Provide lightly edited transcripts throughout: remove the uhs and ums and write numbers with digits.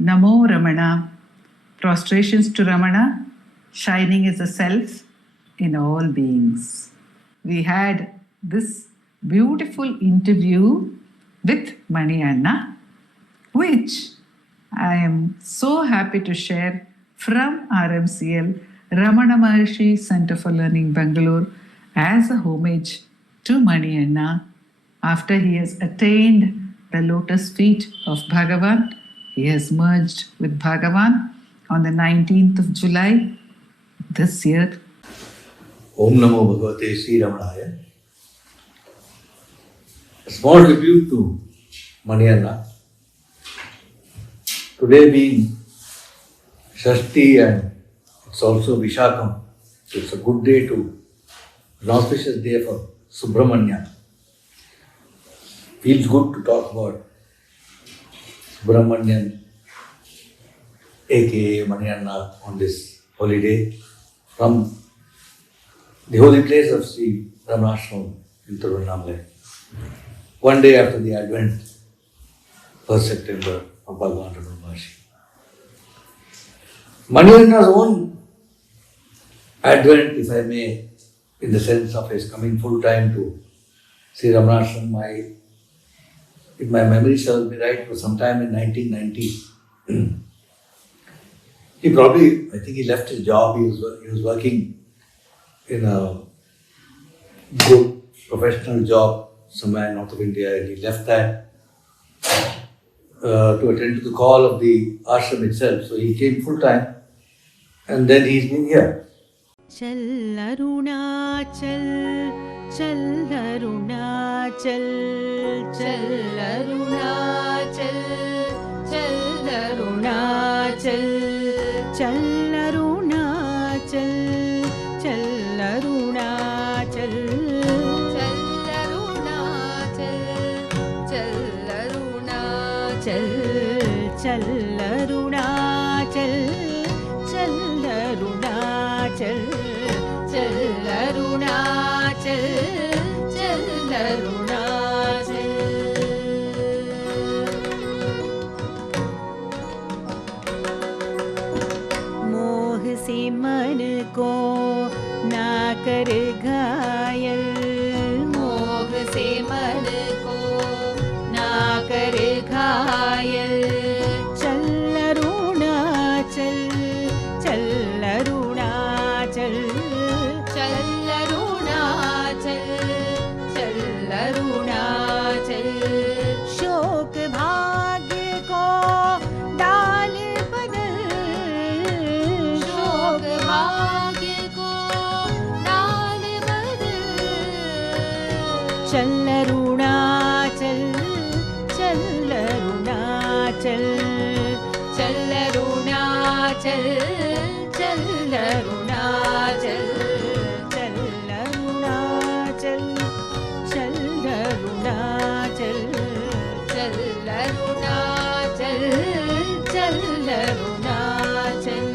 Namo Ramana. Prostrations to Ramana, shining as a self in all beings. We had this beautiful interview with Mani Anna, which I am so happy to share from RMCL, Ramana Maharshi Center for Learning, Bangalore, as a homage to Mani Anna after he has attained the lotus feet of Bhagavan. He has merged with Bhagavan on the 19th of July this year. Om Namo Bhagavate Sri Ramanaya. A small tribute to Mani Anna. Today being Shashti and it's also Vishakam, so it's a good day to, an auspicious day for Subramanya. Feels good to talk about Subramanian, aka Mani Anna, on this holiday from the holy place of Sri Ramanashram in Tirunnamalai. One day after the Advent, 1st September of Bhagavan Ramana Maharshi. Mani Anna's own Advent, if I may, in the sense of his coming full time to Sri Ramanashram, if my memory serves me right, was sometime in 1990. He probably, I think he left his job, he was working in a good professional job somewhere in north of India, and he left that to attend to the call of the ashram itself. So he came full time, and then he's been here. Chal Arunachal, Chal Arunachal, Chal Arunachal, Chal Arunachal, Chal Arunachal, Chal Arunachal, Chal Arunachal, Chal Arunachal, Chal Arunachal, Chal Arunachal, Chal Arunachal. मोह से मन को ना कर घायल, मोह से मन को ना कर घायल, चल अरुणाचल, चल अरुणाचल, चल अरुणाचल, चल अरुणाचल, शोक भाग्य को डाल बदल, शोक भाग्य को डाल बदल, चल अरुणाचल, चल अरुणाचल, चल अरुणाचल, चल अरुणाचल, चल अरुणाचल, चल अरुणाचल, चल अरुणाचल, चल अरुणाचल.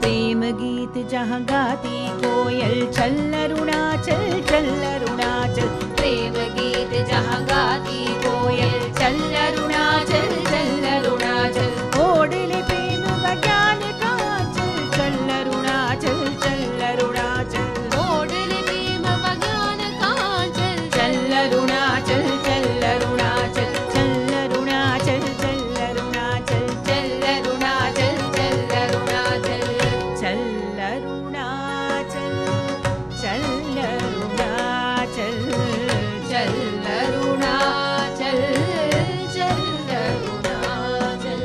प्रेम गीत जहाँ गाती कोयल, चल अरुणाचल, चल अरुणाचल, प्रेम गीत जहाँ गाती कोयल, चल अरुणाचल, चल अरुणाचल, ओढ़ले प्रेम ज्ञान का चल, चल अरुणाचल, चल अरुणाचल, ओढ़ले प्रेम ज्ञान का चल, चल अरुणाचल, चल अरुणाचल, चल अरुणाचल, चल अरुणाचल, चल अरुणाचल, चल अरुणाचल, चल अरुणाचल, चल अरुणाचल, चल अरुणाचल, चल अरुणाचल.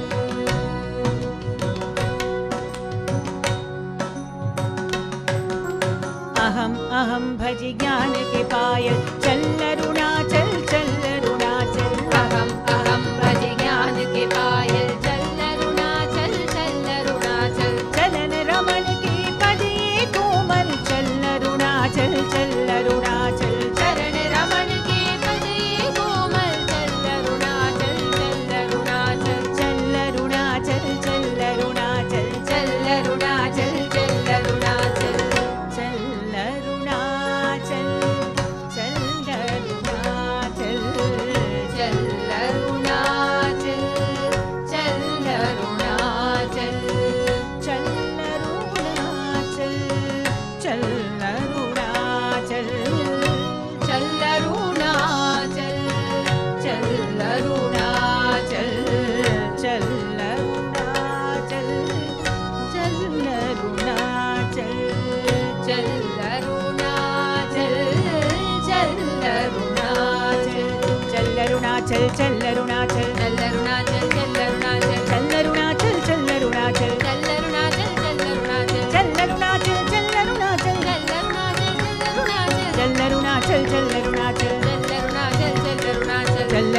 अहम अहम भज ज्ञान के पायल, चल अरुणाचल, चल अरुणाचल, अहम अहम भज ज्ञान के पायल, चल अरुणाचल, चल अरुणाचल, चलन रमन की पद ये कोमल, चल अरुणाचल, चल अरुणाचल, चरण रमन की पद ये कोमल, चल अरुणाचल, चल अरुणाचल, चल अरुणाचल, चल अरुणाचल, चल अरुणाचल, चल अरुणाचल, चल अरुणाचल, चल Arunachal.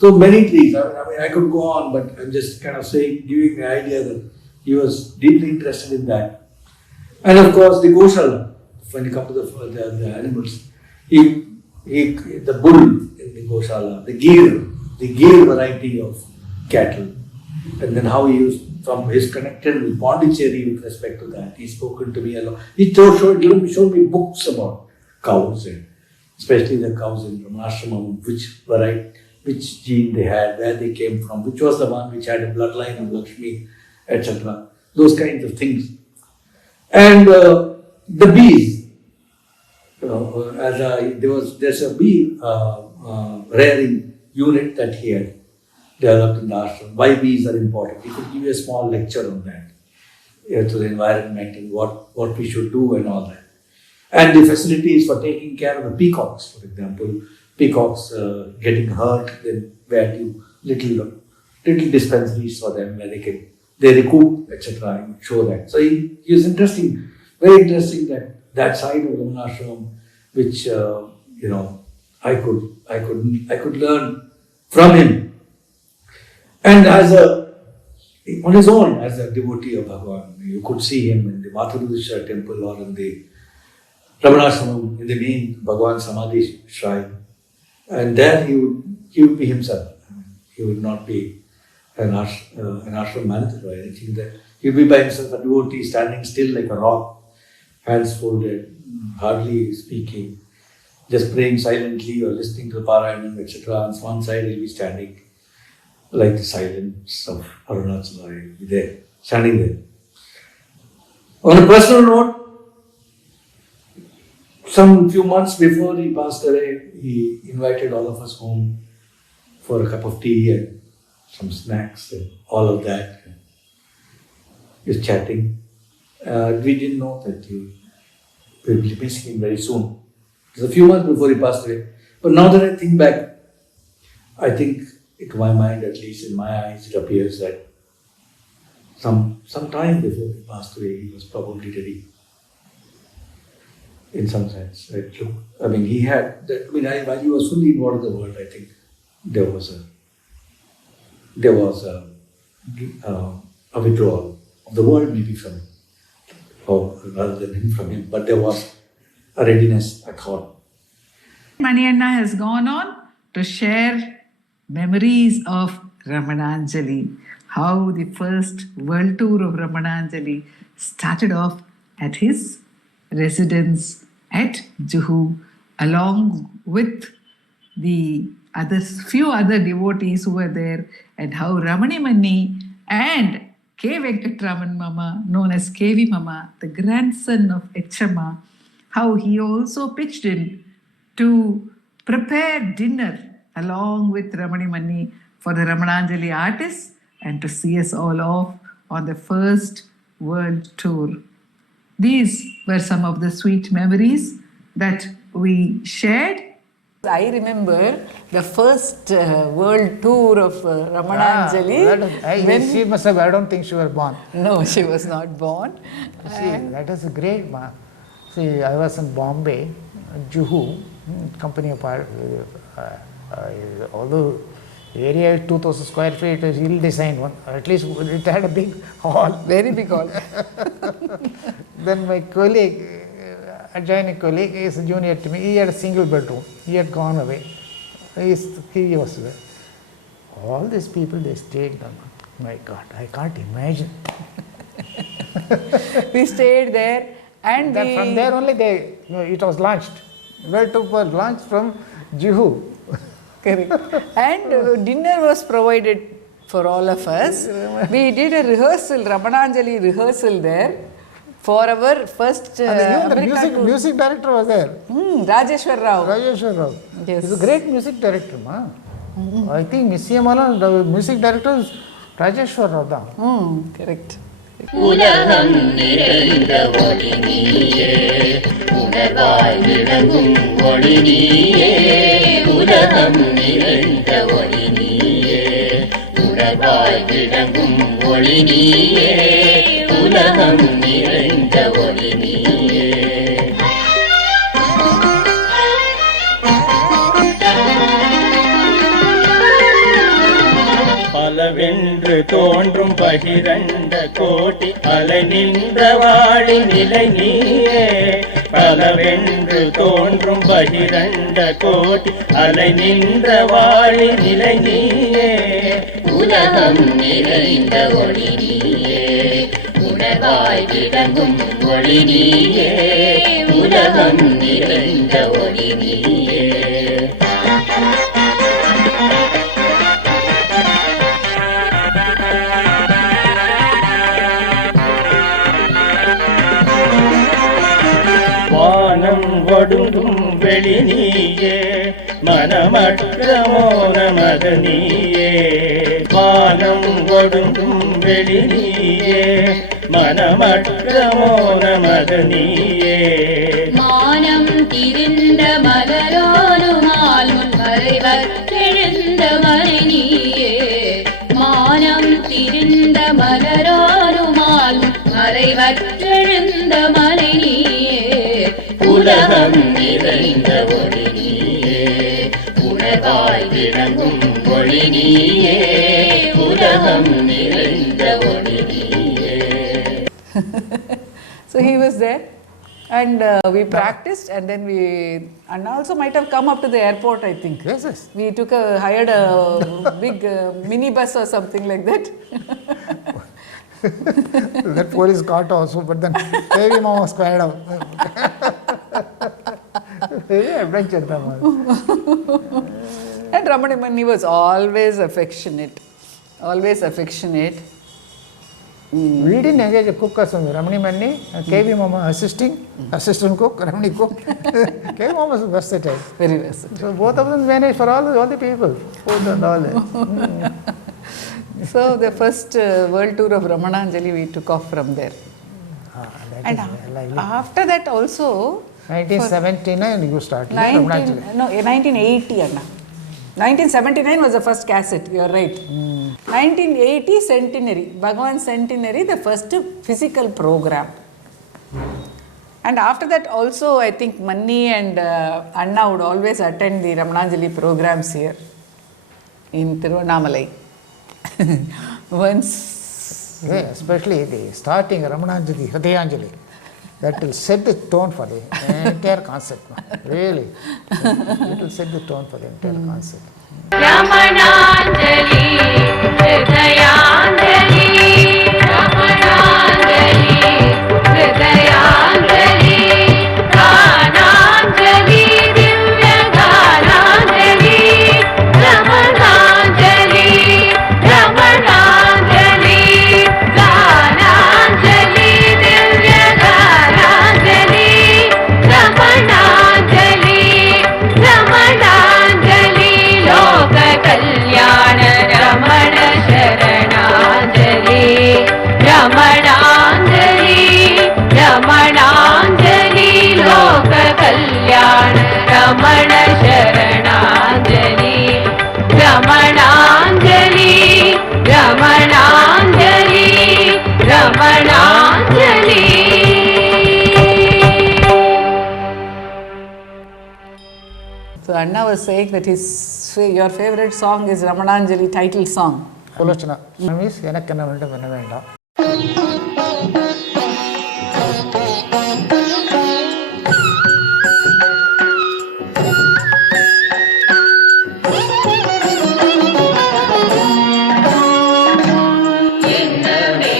So many trees. I mean, I could go on, but I'm just kind of saying, giving the idea that he was deeply interested in that. And of course, the Goshala, when you come to the animals, the bull in the Goshala, the Gir variety of cattle, and then how he used, from his connected with Pondicherry with respect to that. He's spoken to me a lot. He showed me books about cows, and especially the cows in Ramana, which variety, which gene they had, where they came from, which was the one which had a bloodline of Lakshmi, etc. Those kinds of things. And the bees, there's a bee rearing unit that he had developed in the ashram. Why bees are important. He could give you a small lecture on that, to the environment and what we should do and all that. And the facilities for taking care of the peacocks, for example. Peacocks getting hurt, then where do little dispensaries for them where they recoup, etc. and show that. So he was interesting, very interesting that side of Ramana Ashram, which I could learn from him. And on his own, as a devotee of Bhagavan, you could see him in the Matharuddheshwara temple or in the Ramana Ashram, in the main Bhagavan Samadhi shrine. And there he would be himself. He would not be an ashram manager or anything there. He would be by himself, a devotee standing still like a rock, hands folded, hardly speaking, just praying silently or listening to the Parayanam, etc. On one side he'll be standing like the silence of Arunachala. He'll be there, standing there. On a personal note, some few months before he passed away, he invited all of us home for a cup of tea and some snacks and all of that. He was chatting. We didn't know that we will be missing him very soon. It was a few months before he passed away. But now that I think back, I think, to my mind, at least in my eyes, it appears that some time before he passed away, he was probably ready. In some sense, right? I mean, he had that. I mean, while he was fully involved in the world, I think there was a withdrawal of the world, maybe from him, or rather than him from him. But there was a readiness, I thought. Manianna has gone on to share memories of Ramananjali, how the first world tour of Ramananjali started off at his residence at Juhu, along with the few other devotees who were there, and how Ramani Manni and K. Venkatraman Mama, known as KV Mama, the grandson of Echama, how he also pitched in to prepare dinner along with Ramani Manni for the Ramananjali artists and to see us all off on the first world tour. These were some of the sweet memories that we shared. I remember the first world tour of Ramananjali. She must have, I don't think she was born. No, she was not born. See, that is a great one. See, I was in Bombay, Juhu, company of although the area is 2000 square feet, it was ill-designed one. At least it had a big hall. Very big hall. Then my colleague, adjoining colleague, is a junior to me. He had a single bedroom. He had gone away. He was there. All these people, they stayed there. My God, I can't imagine. We stayed there, and then from there only it was launched. World tour was launched from Juhu. Correct. And dinner was provided for all of us. We did a rehearsal, Ramananjali rehearsal there for our first the music director was there. Rajeshwar Rao. Rajeshwar Rao. Yes. He's a great music director. I think Miss Yamala, the music director is Rajeshwar Rao. Correct. உலகம் நிறைந்த ஒளி நீயே உணர்வாய் விளங்கும் ஒளி நீயே உலகம் நிறைந்த ஒளி நீயே உணர்வாய் விளங்கும் ஒளி நீயே உலகம் நிறைந்த ஒளி நீயே பலவென்று தோன்றும் பகிரண்ட கோட்டி அலை நின்ற வாழி நிலை நீயே. பலவென்று தோன்றும் பகிரண்ட கோட்டி அலை நின்ற வாழி நிலை நீயே. உலகம் நிறைந்த ஒளி நீயே, உணர்வாய் விளங்கும் ஒளி நீயே. உலகம் நிறைந்த ஒளி நீயே. வானம் ஒடுங்கும் வெளி நீயே, மனமற்ற மோனமது நீயே. வானம் ஒடுங்கும் வெளி நீயே, மனமற்ற மோனமது நீயே. மானம் திரிந்த மலரோனுமால் மறைவற்றெழுந்த மறை நீயே. மானம் திரிந்த மலரோனுமால் மறைவற்றெழுந்த மறை நீயே. உலகம் நிறைந்த ஒளி நீயே, உணர்வாய் விளங்கும் ஒளி நீயே. உலகம் நிறைந்த ஒளி நீயே. So he was there, and we practiced, and then we, and also might have come up to the airport, I think. Yes, yes. We hired a big minibus or something like that. That police got also, but then KV Mama squared up. Very adventure. And Ramana Mani was always affectionate, always affectionate. We didn't engage a cook or something. Ramani Mani, KV Mama assistant cook, Ramani cook. KV Mama was versatile. Very versatile. So both of them managed for all the people, food and all that. So the first world tour of Ramananjali, we took off from there. That And is lively. after that also, 1979 you started. 1980, Anna. 1979 was the first cassette, you are right. 1980 centenary, Bhagavan centenary, the first physical program. And after that also, I think Manni and Anna would always attend the Ramananjali programs here in Tiruvannamalai. Once. Yeah, especially the starting Ramananjali, Hridayanjali. That will set the tone for the entire concept. Really. It will set the tone for the entire concept. Ramananjali, Hridayanjali, Ramananjali, Hridayanjali, Gananjali, Divya Gananjali, Ramananjali, Ramananjali, Gananjali, Divya Gananjali, Ramananjali, Ramananjali, Loka Kalyana Ramana Sharananjali, Ramananjali, Ramananjali, Loka Kalyana Ramana Sharananjali, Ramananjali, Ramananjali, Ramananjali. So Anna was saying that your favorite song is Ramananjali title song. Kulochana. Means எனக்கு என்ன வேண்டும் என்ன வேண்டாம். Emperor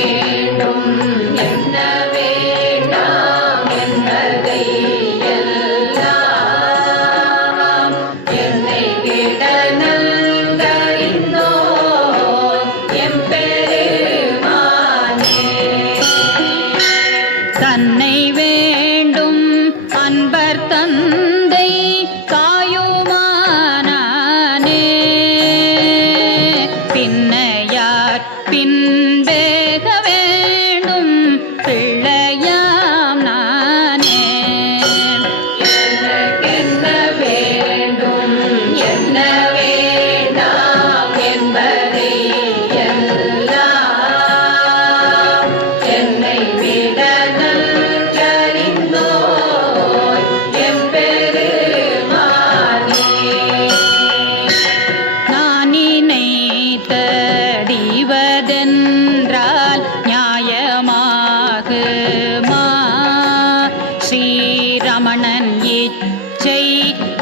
செய்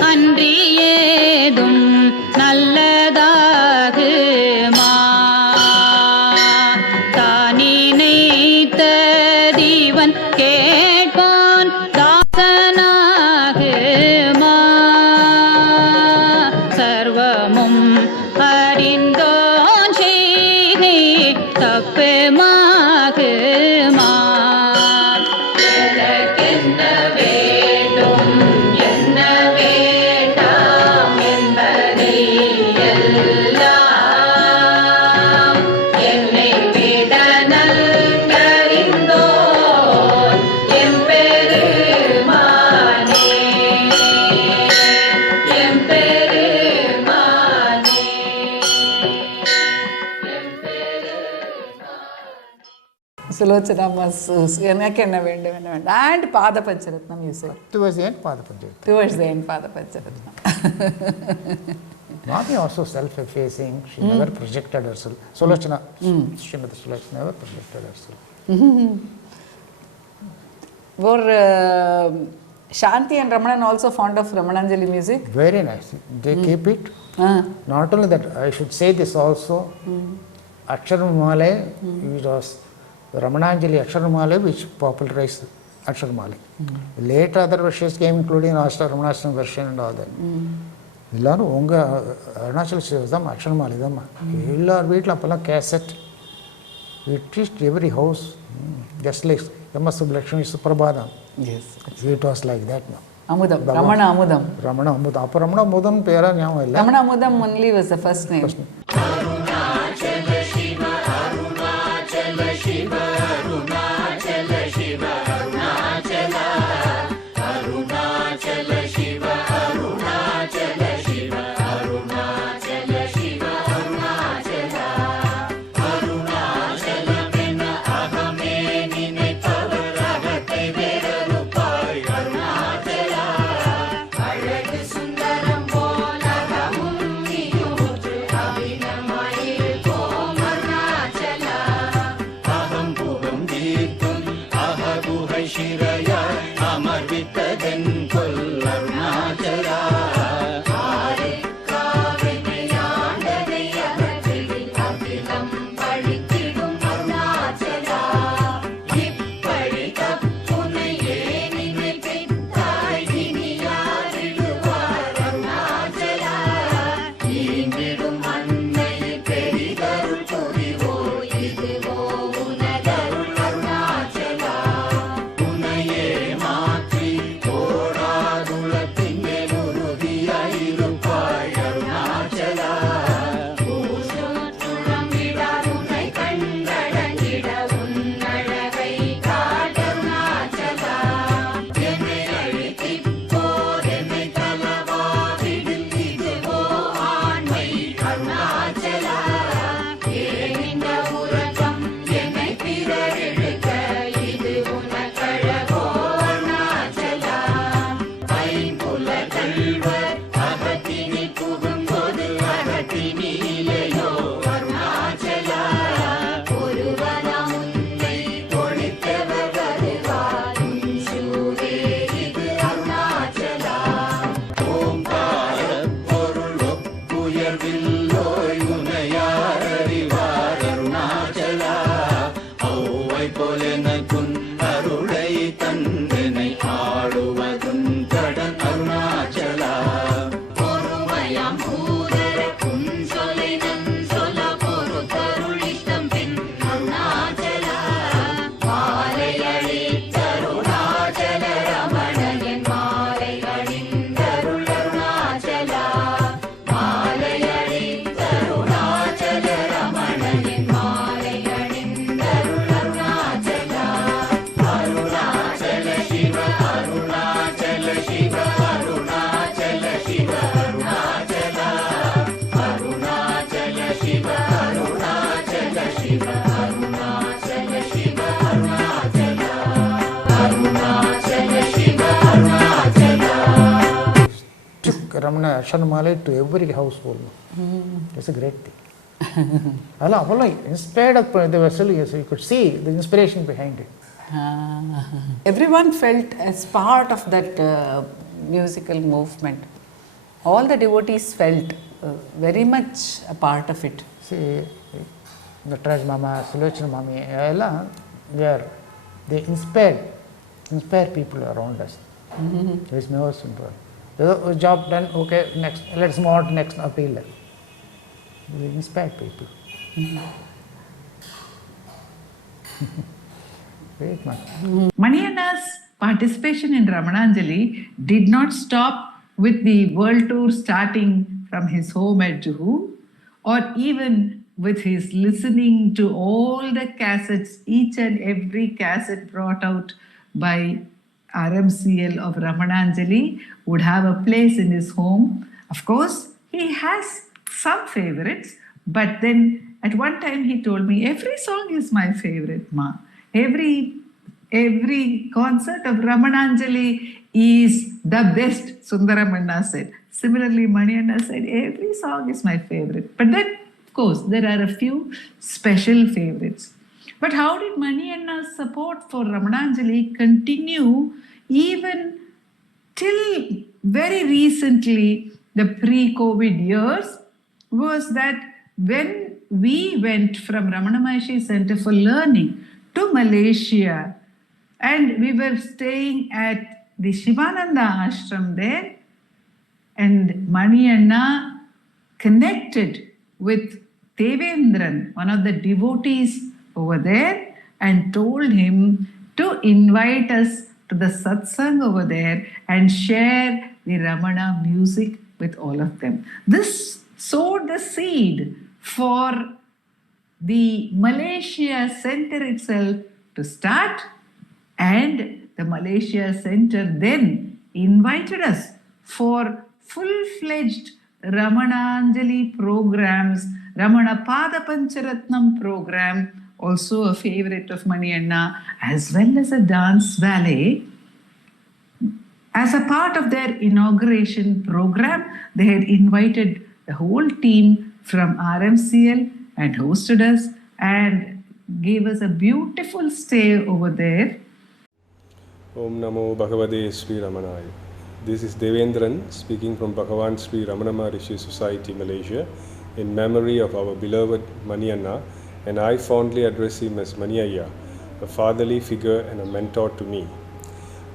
அன்றி ஏதும் நல்லதாகுமா தானினைத்த தீவன் கேட்பான் தாசனாகுமா சர்வமும் அறிந்தோன் செய்கை தப்புமாகுமா எனக்கென்ன வேண்டும் என்ன வேண்டாம் என்பதை எல்லாம் என்னை விட நன்கறிந்தோர் எம்பெருமானே எம்பெருமானே சுலோச்சனா எனக்கு என்ன வேண்டும் என்ன வேண்டும் and பாத Pancharatnam you said Towards the end, Pada Panchayat. towards the end பாத Pancharatnam Mami also self-effacing. She never projected herself. Sulochana, Srimati Sulochana never projected herself. were Shanti and Ramanan also fond of Ramananjali music? Very nice. They keep it. Not only that, I should say this also. Aksharamale, it was Ramananjali Aksharamale which popularized Aksharamale. Later other versions came including Ramanashram version and all that. எல்லாரும் உங்கள் அருணாச்சல சிவஸ் தான் அக்ஷரமாலை தான் எல்லார் வீட்டில் அப்போல்லாம் cassette it reached every house just like MS Subbulakshmi Suprabhatam it was like that Amudham Ramana அமுதம் ரமண அமுதம் அப்போ ரமண அமுதம் பேரா ஞாபகம் இல்லை ரமண அமுதம் only was the first name Ramana Aksharamale to every household. It's a great thing. Inspired of the vessel, yes, you could see the inspiration behind it. Everyone felt as part of that musical movement. All the devotees felt very much a part of it. See, Nataraj Mama, Sulochana Mami, they inspire people around us. There is no simple. Job done, okay, next, let's move on to next appeal. They inspire people. Great man. Manianna's participation in Ramananjali did not stop with the world tour starting from his home at Juhu, or even with his listening to all the cassettes, each and every cassette brought out by RMCL of Ramananjali would have a place in his home. Of course, he has some favorites, but then at one time he told me, every song is my favorite, Ma. Every concert of Ramananjali is the best, Sundaramanna said. Similarly, Manianna said, every song is my favorite. But then, of course, there are a few special favorites. But how did Manianna's support for Ramananjali continue even till very recently, the pre-COVID years? Was that when we went from Ramana Maharshi Center for Learning to Malaysia, and we were staying at the Shivananda ashram there, and Manianna connected with Devendran, one of the devotees over there, and told him to invite us to the satsang over there and share the Ramana music with all of them. This sowed the seed for the Malaysia Center itself to start, and the Malaysia Center then invited us for full-fledged Ramananjali programs, Ramana Pada Pancharatnam program, also a favorite of Manianna, as well as a dance ballet. As a part of their inauguration program, they had invited the whole team from RMCL and hosted us and gave us a beautiful stay over there. Om Namo Bhagavate Sri Ramanaya. This is Devendran speaking from Bhagavan Sri Ramana Maharshi Society, Malaysia, in memory of our beloved Manianna, and I fondly address him as Maniaya, a fatherly figure and a mentor to me.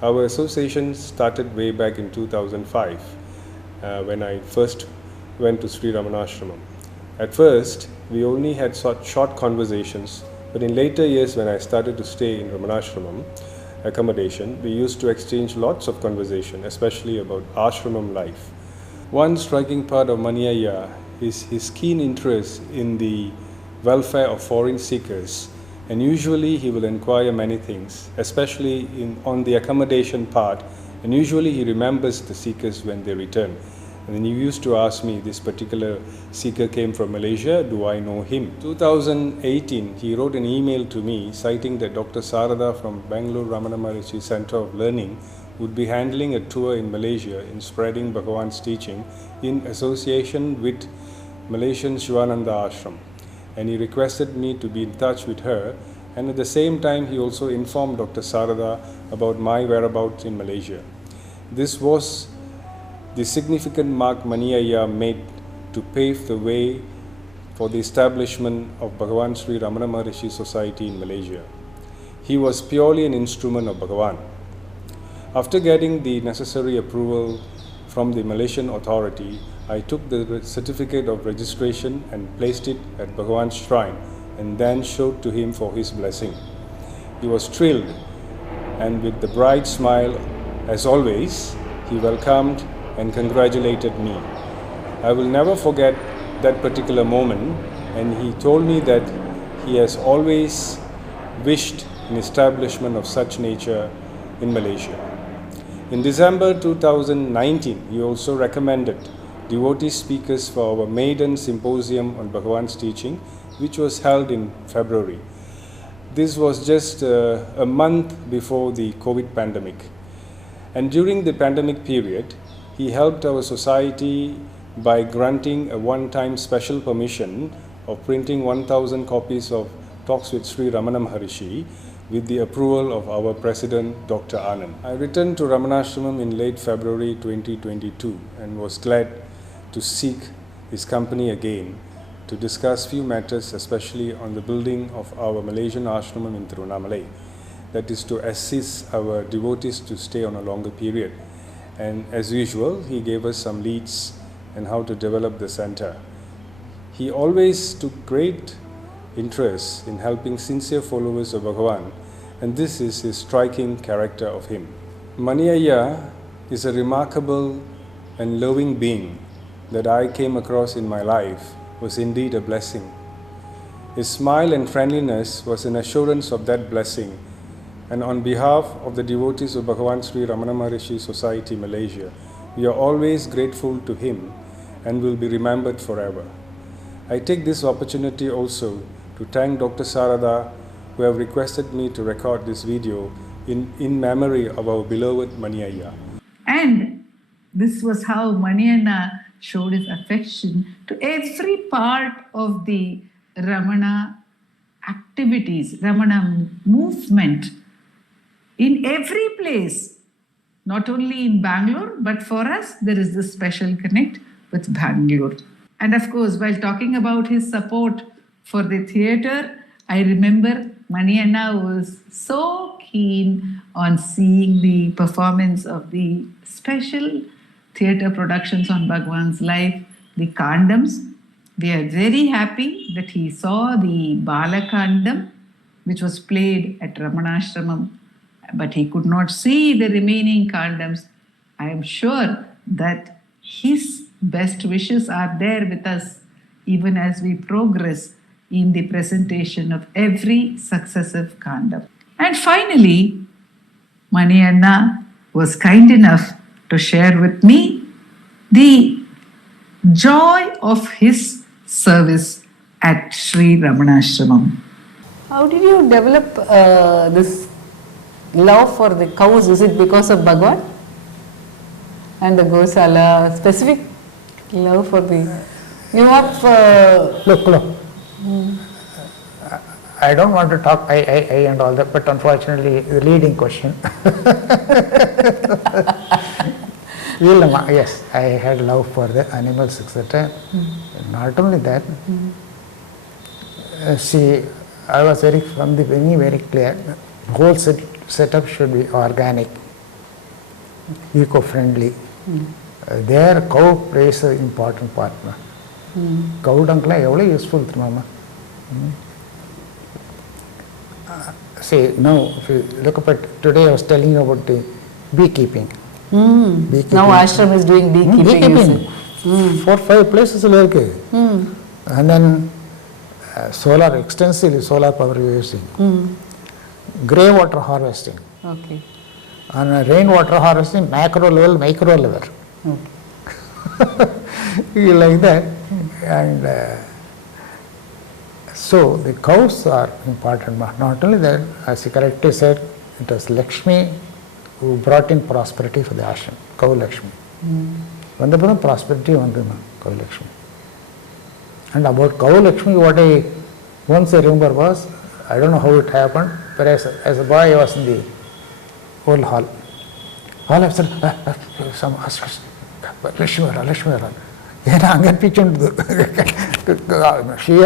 Our association started way back in 2005 when I first went to Sri Ramanashramam. At first, we only had short conversations, but in later years when I started to stay in Ramanashramam accommodation, we used to exchange lots of conversation, especially about ashramam life. One striking part of Maniaya is his keen interest in the welfare of foreign seekers, and usually he will inquire many things, especially on the accommodation part, and usually he remembers the seekers when they return. And then he used to ask me, this particular seeker came from Malaysia, do I know him? 2018, he wrote an email to me citing that Dr. Sarada from Bangalore Ramana Maharshi Center of Learning would be handling a tour in Malaysia in spreading Bhagavan's teaching in association with Malaysian Shivananda Ashram. And he requested me to be in touch with her, and at the same time he also informed Dr. Sarada about my whereabouts in Malaysia. This was the significant mark Maniaya made to pave the way for the establishment of Bhagavan Sri Ramana Maharshi Society in Malaysia. He was purely an instrument of Bhagavan. After getting the necessary approval from the Malaysian authority, I took the certificate of registration and placed it at Bhagavan's shrine and then showed to him for his blessing. He was thrilled, and with the bright smile, as always, he welcomed and congratulated me. I will never forget that particular moment, and he told me that he has always wished an establishment of such nature in Malaysia. In December 2019, he also recommended devotee speakers for our maiden symposium on Bhagavan's teaching, which was held in February. This was just a month before the COVID pandemic. And during the pandemic period, he helped our society by granting a one-time special permission of printing 1,000 copies of Talks with Sri Ramana Maharshi, with the approval of our President, Dr. Anand. I returned to Ramanashramam in late February 2022 and was glad to seek his company again to discuss few matters, especially on the building of our Malaysian ashramam in Tiruvannamalai, that is to assist our devotees to stay on a longer period. And as usual, he gave us some leads on how to develop the center. He always took great interest in helping sincere followers of Bhagavan, and this is his striking character of him. Maniaya is a remarkable and loving being that I came across in my life, was indeed a blessing. His smile and friendliness was an assurance of that blessing, and on behalf of the devotees of Bhagavan Sri Ramana Maharshi Society, Malaysia, we are always grateful to him and will be remembered forever. I take this opportunity also to thank Dr. Sarada, who have requested me to record this video in memory of our beloved Maniaya. And this was how Manianna showed his affection to every part of the Ramana activities, Ramana movement, in every place, not only in Bangalore, but for us, there is this special connect with Bangalore. And of course, while talking about his support for the theatre, I remember Manianna was so keen on seeing the performance of the special theatre productions on Bhagwan's life, the Kandams. We are very happy that he saw the Bala Kandam, which was played at Ramanashramam, but he could not see the remaining Kandams. I am sure that his best wishes are there with us even as we progress in the presentation of every successive Kandam. And finally, Manianna was kind enough to share with me the joy of his service at Sri Ramanashramam. How did you develop this love for the cows? Is it because of Bhagwan and the Gosala? Specific love for the... You have... Look. I don't want to talk I and all that, but unfortunately the leading question. Yes, I had love for the animals, etc. Not only that, see, I was from the beginning very clear, the whole setup should be organic, eco-friendly. There cow plays an important part. Cow dung is useful. See, now if you look up at today, I was telling you about the beekeeping. Now ashram is doing beekeeping. 4-5 places and then solar, extensively solar power using. Grey water harvesting. Okay. And rainwater harvesting, macro level, micro level. Like that. And so the cows are important. Not only that, as you correctly said, it was Lakshmi who brought in prosperity for the ashram, cow Lakshmi. When the prosperity on the cow Lakshmi. And about cow Lakshmi, what I once I remember was, I don't know how it happened, but as a boy I was in the old hall. All of a sudden, some Lakshmi. She has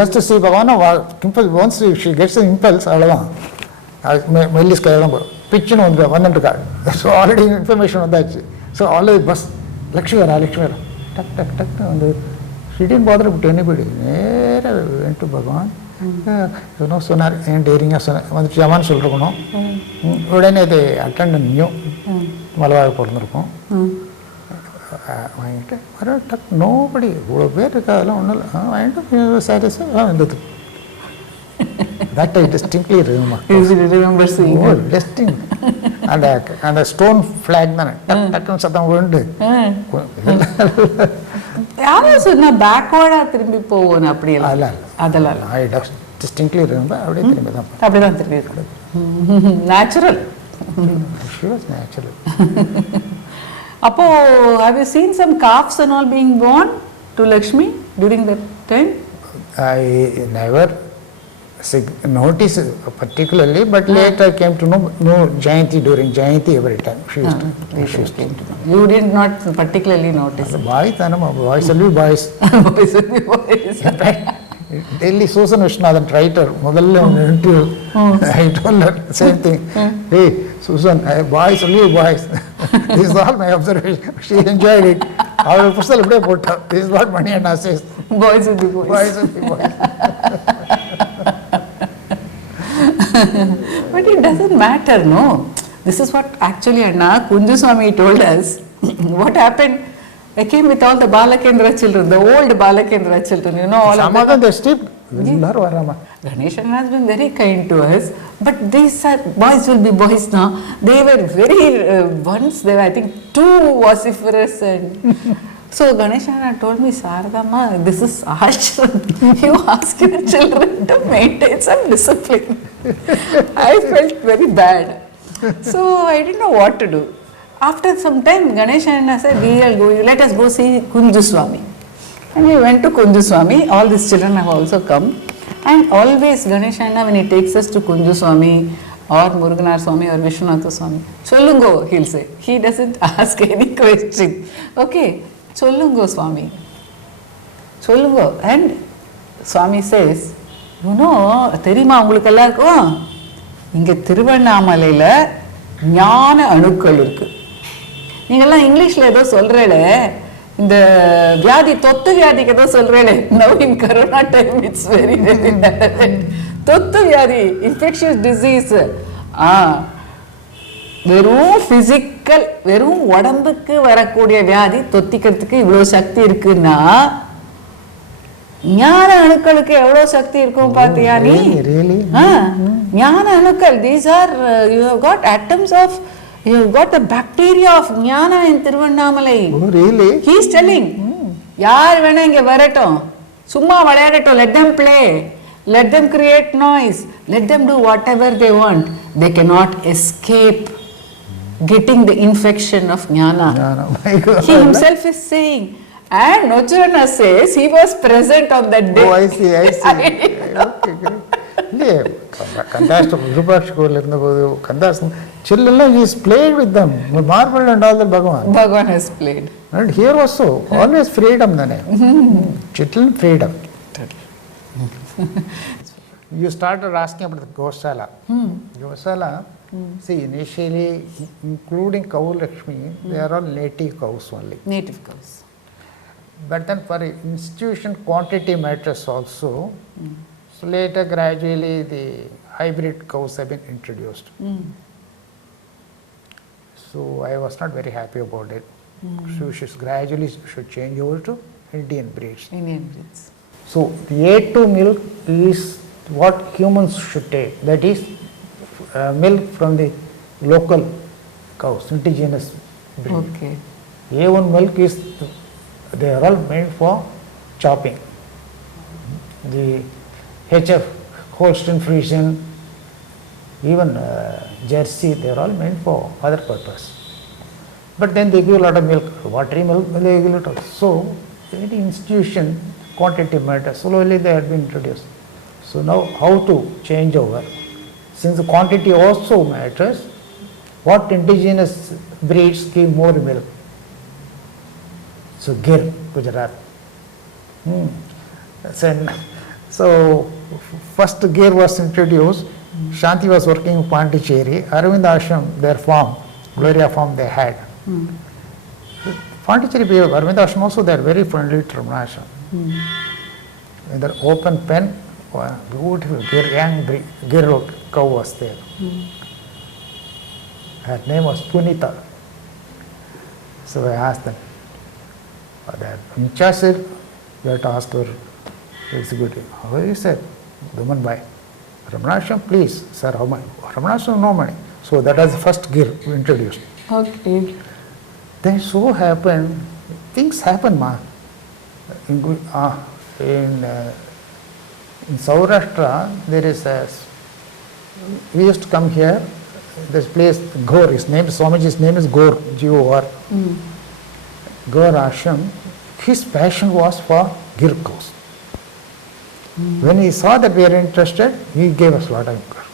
to see Bhagavan. Once she gets the impulse, so already information on that. So always bus Lakshmi. She didn't bother with anybody. Went to Bhagavan. Sonar and hearing us on Chaman Sulrano. Udane they attended new Malabar Porno. Nobody would have satisfied. That I distinctly remember. You remember seeing it? Distinct. And a stone flag. Backward I distinctly remember. Natural. She was natural. Have you seen some calves and all being born to Lakshmi during that time? I never notice particularly, but later I came to know Jayanti, during Jayanti every time. She used to. You did not particularly notice. Boys, boys will be boys. Boys will be boys. Delhi Susan Vishnathan writer, ಮೊದಲನೇ ಒಂದು interview, I told her same thing. Hey, Susan, boys will be boys. This is all my observation. She enjoyed it. Our pussal update put her. This is what Manianna says. Boys will be boys. Boys will be boys. But it doesn't matter, no. This is what actually Anna Kunju Swami told us. What happened? I came with all the Balakendra children, the old Balakendra children, you know, all Some of of them they stripped. Ganesh has been very kind to us, but these are, boys will be boys now. They were very, once they were, I think, too vociferous. And so Ganesh told me, Saradama, this is ashram. You ask your children to maintain some discipline. I felt very bad. So I didn't know what to do. After some time, Ganesh said, let us go see Kunju Swami. And we went to Kunju Swami. All these children have also come. And always Ganesh when he takes us to Kunju Swami or Muruganar Swami or Vishwanatha Swami, Cholungo, he'll say. He doesn't ask any question. Okay, Cholungo Swami. Cholungo. And Swami says, you know, தெரியுமா உங்களுக்கு எல்லாருக்கும் இங்க திருவண்ணாமலையில ஞான அணுக்கள் இருக்கு. நீங்கெல்லாம் இங்கிலீஷ்ல ஏதோ சொல்றேளே, இந்த வியாதி தொத்து வியாதிக்கு ஏதோ சொல்றேளே, now in corona time it's very தொத்து வியாதி, infectious disease, வெறும் பிசிக்கல், வெறும் உடம்புக்கு வரக்கூடிய வியாதி தொத்திக்கிறதுக்கு இவ்வளவு சக்தி இருக்குன்னா ஞான அணுக்களுக்கு எவ்வளவு சக்தி இருக்கும் பாத்தியா நீ? ஞான அணுக்கள், these are you have got atoms of, you have got the bacteria of ஞான in Tiruvannamalai. Oh really? He is telling, யார் வேணா இங்க வரட்டும், சும்மா விளையாடட்டும், let them play, let them create noise, let them do whatever they want, they cannot escape getting the infection of ஞான. He himself is saying. And Nochurana says he was present on that day. Oh, I see. Okay, great. Yeah, Kandas to Virupaksha School in the Kandas, children, he is played with them, marble and all the Bhagavan. Bhagavan has played. And here also, always freedom, children freedom. You started asking about the Gosala. Gosala, see, initially, including Cow Lakshmi, they are all native cows only. Native cows. But then for institution, quantity matters also. So later, gradually, the hybrid cows have been introduced. So I was not very happy about it. So gradually should change over to Indian breeds. Indian breeds. So the A2 milk is what humans should take. That is milk from the local cows, indigenous breed. Okay. A1 milk is, they are all meant for chopping. The HF, Holstein Friesian, even Jersey, they are all meant for other purpose. But then they give a lot of milk, watery milk, they give a lot of. So, any institution, quantity matters. Slowly they have been introduced. So now how to change over? Since the quantity also matters, what indigenous breeds give more milk? So Gir, Gujarat. So first Gir was introduced. Shanti was working in Pondicherry. Arvind Ashram, their farm, Gloria farm they had. Pondicherry, Arvind Ashram also they are very friendly to Ramana Ashram. In their open pen, beautiful Gir cow was there. Her name was Punita. So I asked them. That Incha said, you have to ask her executive. How is it, said? Duman Bhai. Ramana Ashram, please, sir, how much? Ramana Ashram, no money. So that was the first Gir introduced. Okay. Then so happened, things happen, ma. In Saurashtra, there is a, we used to come here, this place, Gaur, his name, Swamiji's name is Gaur, G-O-R. Gaur Ashram, his passion was for Gir cows. When he saw that we are interested, he gave us a lot of income.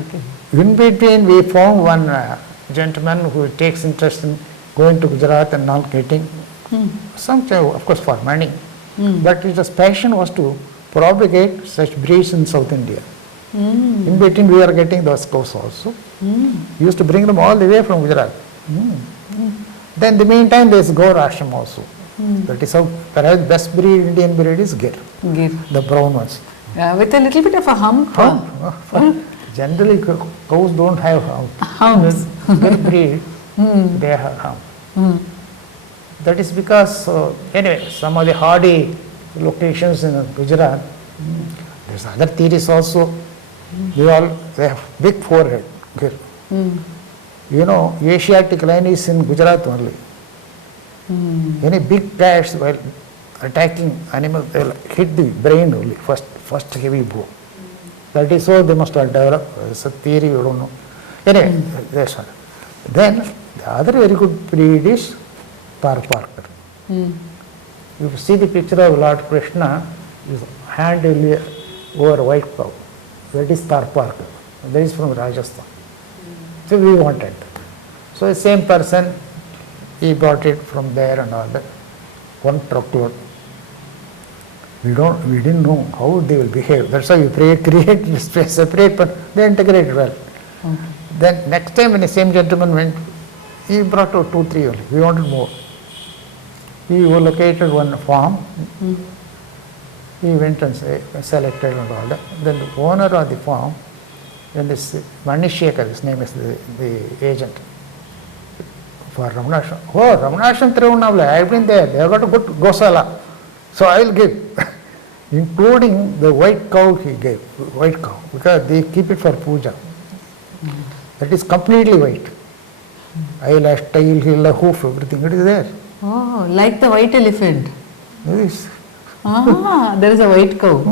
Okay. In between, we found one gentleman who takes interest in going to Gujarat and not getting some, of course, for money. But his passion was to propagate such breeds in South India. In between, we are getting those cows also. He used to bring them all the way from Gujarat. Then, in the meantime, there is Gaur Ashram also. That is how perhaps best breed, Indian breed is Gir, Gir. the brown ones. With a little bit of a hump. Generally, cows don't have Humps. Gir breed, they have hump. That is because, anyway, some of the hardy locations in Gujarat, there's other theories also. They have big forehead. Gir. You know, Asiatic line is in Gujarat only. Any big cats while attacking animals, they will hit the brain only, first heavy blow. That is how they must have developed. It's a theory, you don't know. Anyway, that's one. Then the other very good breed is Tar Parker. If you see the picture of Lord Krishna, his hand over a white cow. That is Tar Parker. That is from Rajasthan. So we wanted. So the same person, he brought it from there and all that. One truckload. We didn't know how they will behave. That's why we create space separate, but they integrated well. Then next time when the same gentleman went, he brought out 2, 3 only. We wanted more. He located one farm. He went and selected and all that. Then the owner of the farm, then this Manishekar, his name is the agent for Ramanashram. Oh, Ramanashram Tirunavale, I've been there. They have got a good Gosala. So I will give, including the white cow he gave, white cow, because they keep it for puja. That is completely white. Eyelash, tail, heel, hoof, everything, it is there. Oh, like the white elephant. Yes. There is a white cow.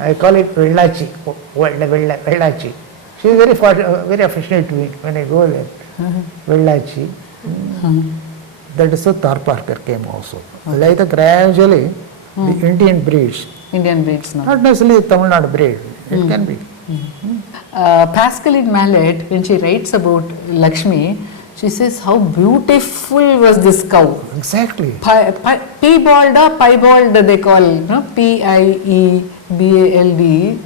I call it Vellachi. Vellachi. She is very affectionate to me when I go there. Vellachi. That is how Tar Parker came also. Like that, gradually, the Indian breeds. Indian breeds now. Not necessarily Tamil Nadu breed. It can be. Pascaline Mallet, when she writes about Lakshmi, she says how beautiful was this cow. Exactly. Piebald or piebald they call, no? Piebald.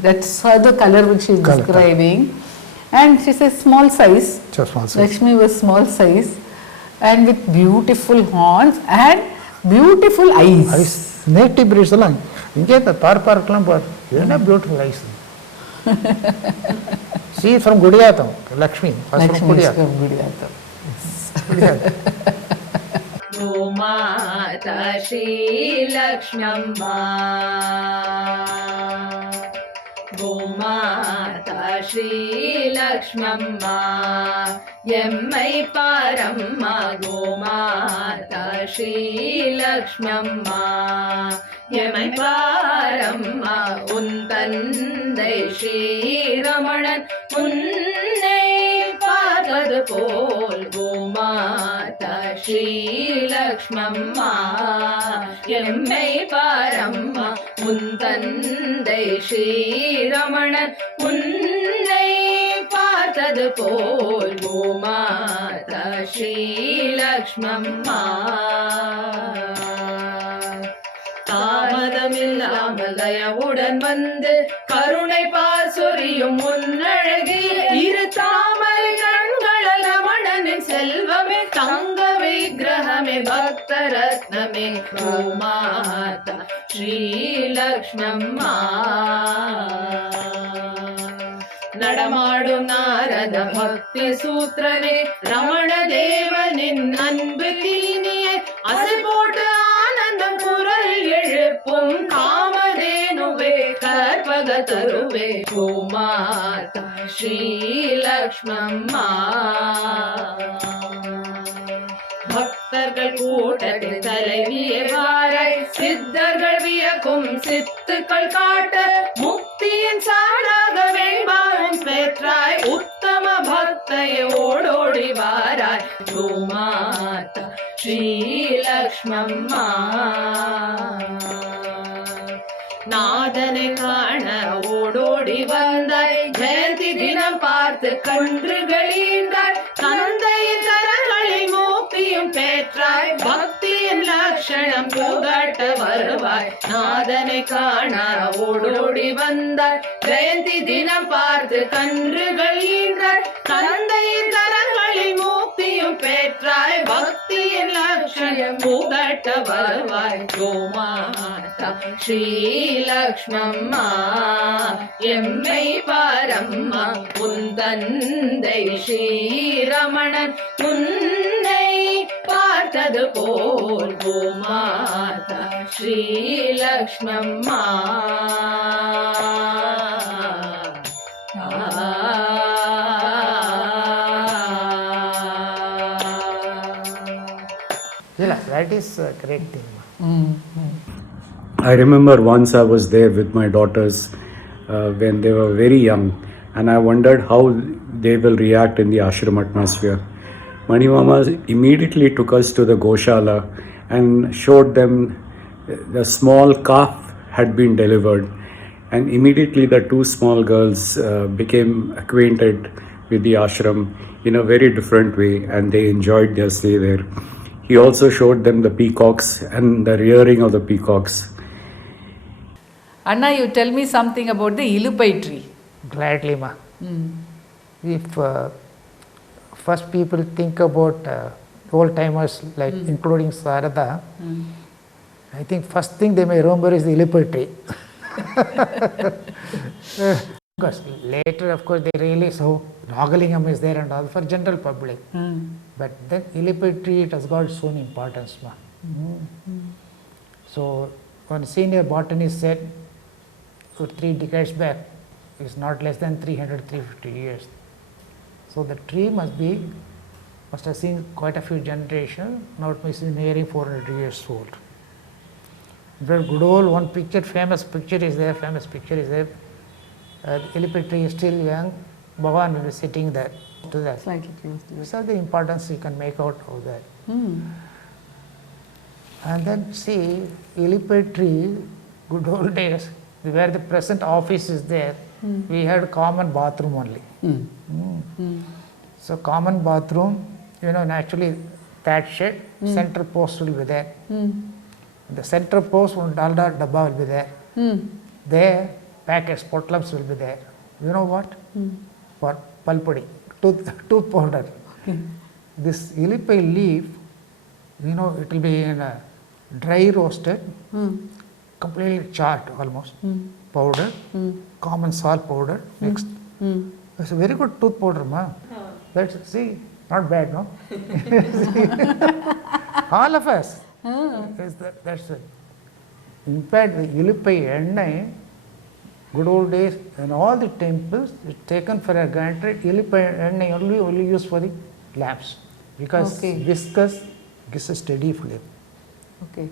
That's the color which she is describing. And she says small size. Just small size. Lakshmi was small size and with beautiful horns and beautiful eyes. Native breeds along. You get the Tar Parker, you have beautiful eyes. She is from Gudiyatam, Lakshmi. Lakshmi is from Gudiyatam. गोमाता श्रीलक्ष्म्यम्मा गोमाता श्रीलक्ष्म्यम्मा यम्मै पारम्मा गोमाता श्रीलक्ष्म्यम्मा यम्मै पारम्मा उन्तन्दै श्रीरमणन् उन्नै पातद पोल गोमाता श्रीलक्ष्म्यम्मा यम्मै पारम्मा उन्तन्दै श्रीरमणन् उन्नै पातद पोल गोमाता श्रीलक्ष्म्यम्मा தாமதமில்லாமல் தயவுடன் வந்து கருணை பாசொரியும் முன்னழகிய இரு தாமரை கண்கள ரமணனின் செல்வமே தங்க விக்கிரகமே பக்த ரத்னமே கோமாதா ஸ்ரீலக்ஷ்மம்மா நடமாடும் நாரத பக்தி சூத்திரனே ரமண தேவனின் அன்பு தீனியை அசை போட்டு ஆனந்தம் குரல் எழுப்பும் காமதேனுவே கற்பக தருவே கோமாதா ஸ்ரீலக்ஷ்மம்மா பக்தர்கள் கூட்டத்தில் தலைவியே வாராய் சித்தர்கள் வியக்கும் சித்துக்கள் காட்ட முக்தியின் சாராக வேள்பாவும் பெற்றாய் உத்தம பக்தையை ஓடோடி வாராய் கோமாதா ஸ்ரீலக்ஷ்மம்மா நாதனை காண ஓடோடி வந்தாய் ஜெயந்தி தினம் பார்த்து கன்றுகள் ஈந்தாய் தந்தையின் கரங்களில் மூர்த்தியும் பெற்றாய் பக்தியின் லட்சணம் புகட்ட வருவாய் நாதனை காண ஓடோடி வந்தாய் ஜெயந்தி தினம் பார்த்து கன்றுகள் ஈந்தாய் தந்தையின் கரங்களில் மூர்த்தியும் பெற்றாய் பக்தியின் லட்சணம் புகட்ட வருவாய் கோமாதா ஸ்ரீ லக்ஷ்மம்மா எம்மை பாரம்மா உன் தந்தை ஸ்ரீரமணன் உன்னை பார்த்தது போல் கோமாதா Sri லக்ஷ்மம்மா Yeah, that is a great thing. I remember once I was there with my daughters when they were very young, and I wondered how they will react in the ashram atmosphere. Mani Mama immediately took us to the Goshala and showed them the small calf had been delivered, and immediately the two small girls became acquainted with the ashram in a very different way, and they enjoyed their stay there. He also showed them the peacocks and the rearing of the peacocks. Anna, you tell me something about the ilupai tree. Gladly, ma. If first people think about old timers, like including Sarada, I think first thing they may remember is the ilupai tree. Because later, of course, they realize how Nagalingam is there and all for general public. But then ilupai tree, it has got so many importance, ma. So one senior botanist said 3 decades back, it's not less than 300-350 years. So the tree must have seen quite a few generations. Now it must be nearing 400 years old. Very good old one picture, famous picture is there. The ilupai tree is still young. Bhagavan will be sitting there. To that. Slightly close to These are the importance you can make out of that. And then see, ilupai tree, good old days, where the present office is there, we had common bathroom only. So common bathroom, naturally that shed, center post will be there. The center post, one dalda dabba will be there. There, packets, potlams will be there. You know what? For palpudi, tooth powder. This ilupai leaf, it will be in a dry roasted, completely charred almost, powder, common salt powder mixed. It's a very good tooth powder, ma. That's, see, not bad, no? All of us. That's it. In fact, the ilupai ennai, good old days, in all the temples, it's taken for granted, ilupai ennai only used for the lamps. Because viscous gives a steady flame. Okay.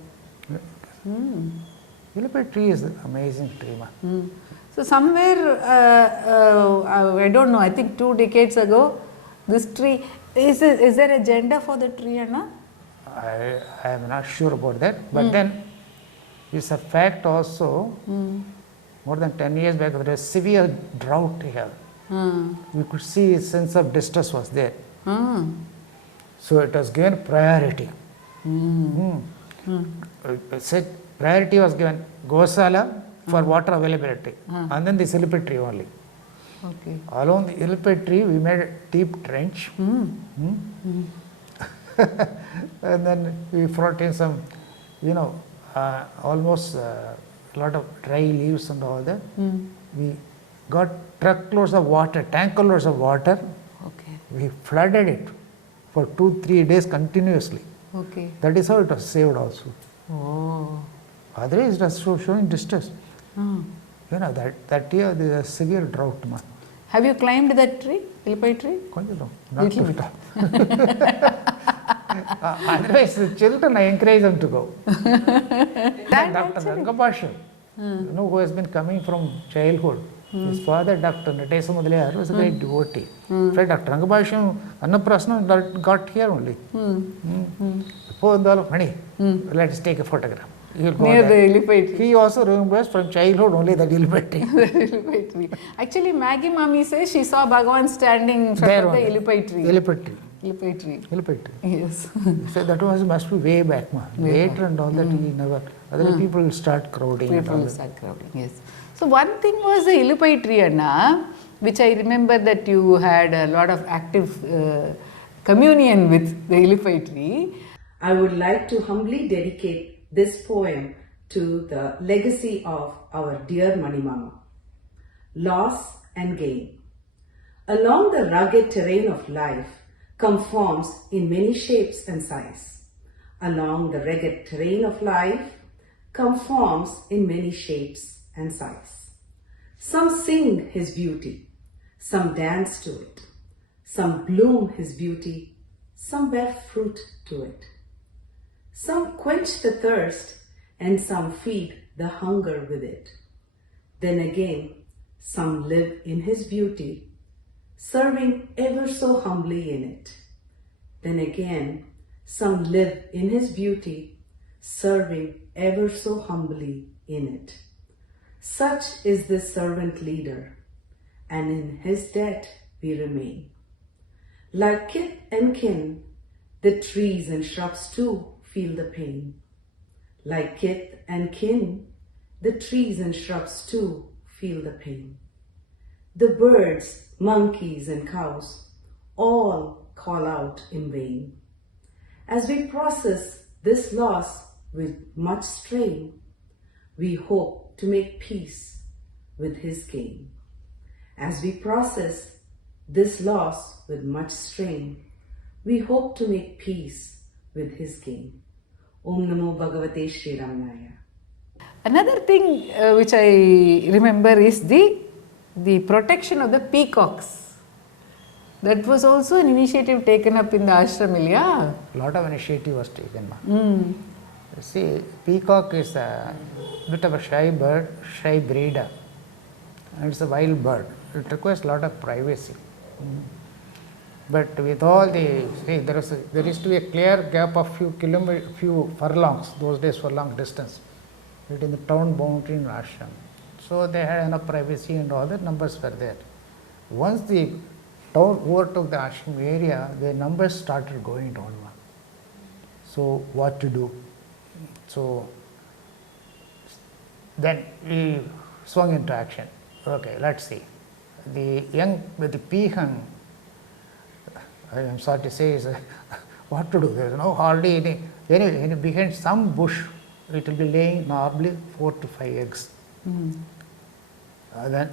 Ilupai tree is an amazing tree, ma. So somewhere, I don't know, I think 2 decades ago, this tree, is there a gender for the tree, Anna? I am not sure about that, but then it's a fact also, more than 10 years back, there was severe drought here. We could see a sense of distress was there. So it was given priority. Said priority was given Gosala for water availability, and then the ilupai tree only. Okay. Along the ilupai tree, we made a deep trench. And then we brought in some, almost a lot of dry leaves and all that. We got truckloads of water, tanker loads of water. Okay. We flooded it for 2-3 days continuously. Okay. That is how it was saved also. Oh. Otherwise, it was showing distress. That year there was severe drought. Ma. Have you climbed that tree, ilupai tree? Not to stop. Otherwise, the children, I encourage them to go. Dr. Rangabhashan, who has been coming from childhood, his father, Dr. Natesa Mudaliar, was a great devotee. In fact, Dr. Rangabhashan, Annaprasna got here only. Honey, let's take a photograph. You'll go Near there. the elephant tree. He also remembers from childhood only that elephant tree. Elephant tree. Actually, Maggie Mummy says she saw Bhagavan standing in front There of the only. elephant tree. Elephant tree. Elephant tree. Elephant tree. Yes. So that must be way back, ma. Later and all that we never. Other people will start crowding. and all People that. start crowding. Yes. So one thing was the elephant tree, Anna, which I remember that you had a lot of active communion with the elephant tree. I would like to humbly dedicate this poem to the legacy of our dear Mani Mama. Loss and gain. Along the rugged terrain of life come forms in many shapes and size. Along the rugged terrain of life come forms in many shapes and size. Some sing his beauty, some dance to it, some bloom his beauty, some bear fruit to it. Some quench the thirst and some feed the hunger with it. Then again, some live in his beauty, serving ever so humbly in it. Then again, some live in his beauty, serving ever so humbly in it. Such is this servant leader, and in his debt we remain. Like kith and kin, the trees and shrubs too feel the pain. Like kith and kin, the trees and shrubs too feel the pain. The birds, monkeys and cows all call out in vain. As we process this loss with much strain, we hope to make peace with his gain. As we process this loss with much strain, we hope to make peace with his gain. Om Namo Bhagavate Shri Ramanaya. Another thing which I remember is the protection of the peacocks. That was also an initiative taken up in the ashram, yeah. A lot of initiative was taken, ma. See, peacock is a bit of a shy bird, shy breeder. And it's a wild bird. It requires a lot of privacy. But with all the, see, there used to be a clear gap of few furlongs, those days furlong distance, between the town boundary and ashram. So they had enough privacy and all the numbers were there. Once the town overtook the ashram area, the numbers started going down. So what to do? So then we swung into action. Okay, let's see. The young, with the peahen, I am sorry to say, is what to do? There is no hardly any behind some bush, it will be laying normally 4 to 5 eggs. Then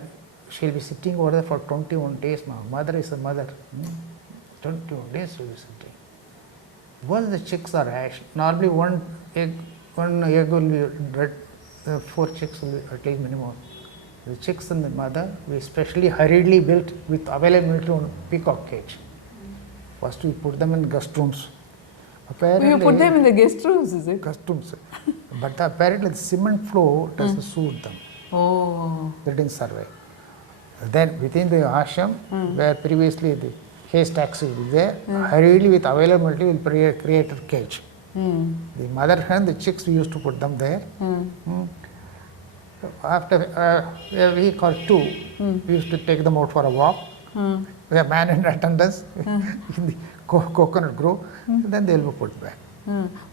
she will be sitting over there for 21 days. My mother is a mother. 21 days she will be sitting. Once the chicks are hatched, normally one egg will be red, 4 chicks will be at least minimum. The chicks and the mother, we specially hurriedly built with availability on peacock cage. First we put them in guest rooms. Apparently, You put them in the guest rooms, is it? guest rooms. But apparently the cement floor doesn't suit them. Oh. They didn't survive. Then within the ashram, where previously the haystacks will be there, hurriedly with availability will create a cage. The mother hen, the chicks, we used to put them there. After a week or two, we used to take them out for a walk. We have man in attendance in the coconut grove, then they will be put back.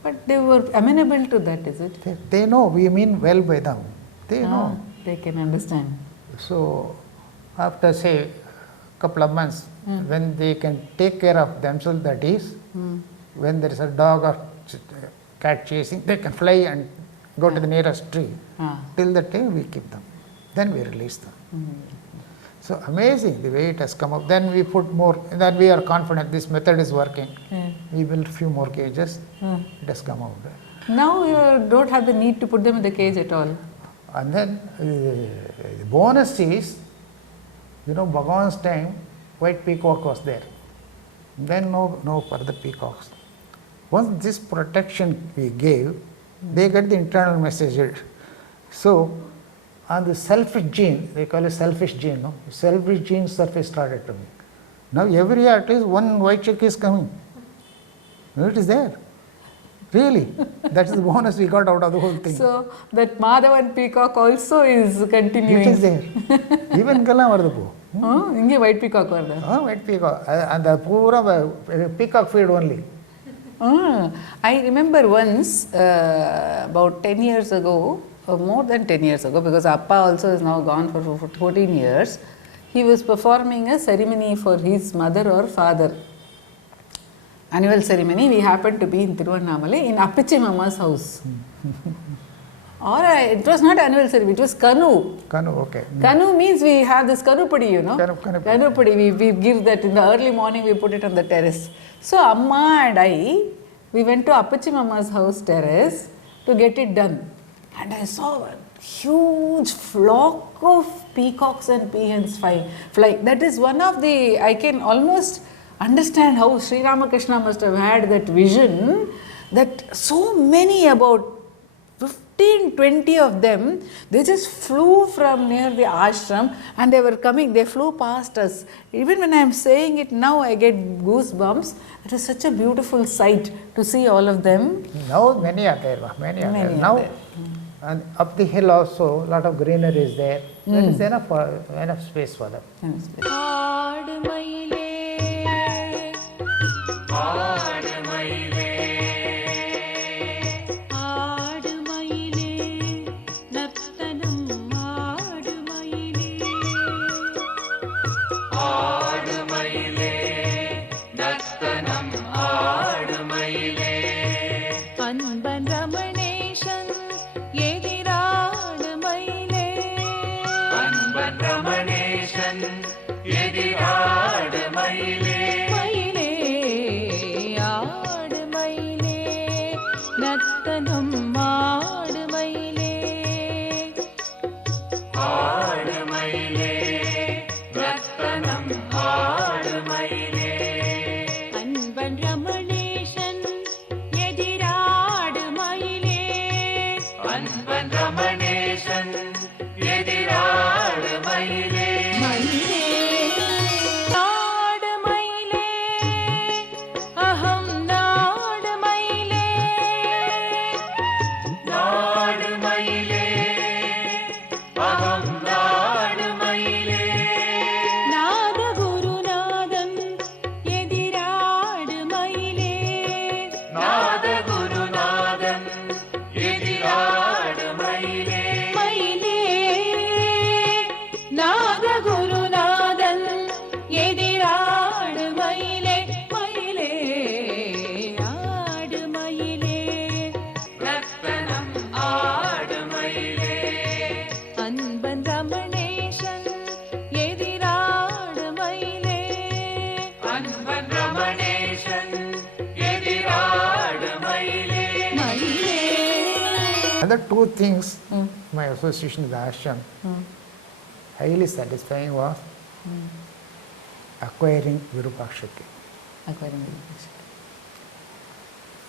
But they were amenable to that, is it? They know we mean well by them. They know. They can understand. So after say couple of months, when they can take care of themselves, that is, when there is a dog or cat chasing, they can fly and go to the nearest tree. Till that time we keep them. Then we release them. So amazing the way it has come up. Then we put more, then we are confident this method is working. We build few more cages. It has come out. Now you don't have the need to put them in the cage at all. And then the bonus is, Bhagavan's time, white peacock was there. Then no further peacocks. Once this protection we gave, they get the internal message. So, on the selfish gene, they call it selfish gene, no? Selfish gene surface started coming. Now every year at least one white chick is coming. It is there. Really, that's the bonus we got out of the whole thing. So that Madhavan peacock also is continuing. It is there. Even Galam vardu po. Inge white peacock varda. White peacock. And the poor peacock feed only. I remember once, about 10 years ago, more than 10 years ago, because Appa also is now gone for 14 years, he was performing a ceremony for his mother or father. Annual ceremony. We happened to be in Tiruvannamalai in Appichi Mama's house. Or it was not annual ceremony, it was Kanu. Kanu, okay. Kanu means we have this Kanupadi, you know. Kanupadi. We give that in the early morning, we put it on the terrace. So Amma and I, we went to Appichi Mama's house terrace to get it done. And I saw a huge flock of peacocks and peahens fly. That is one of the, I can almost understand how Sri Ramakrishna must have had that vision that so many, about 15, 20 of them, they just flew from near the ashram and they were coming, they flew past us. Even when I am saying it now, I get goosebumps. It was such a beautiful sight to see all of them. Now many are there, many are there. Now, and up the hill also, lot of greenery is there. There is enough space for them. Other two things, my association with the ashram, highly satisfying was acquiring Virupakshati.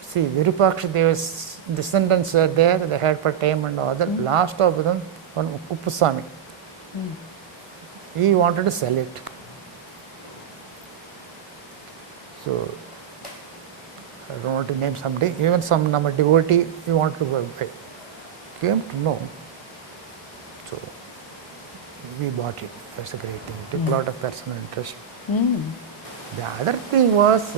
See, Virupakshati's descendants were there, they had Patayam and all that. Last of them, one Uppuswami. He wanted to sell it. So, I don't want to name somebody, even some devotee, he wanted to buy. Came to know. So, we bought it. That's a great thing. Took a lot of personal interest. The other thing was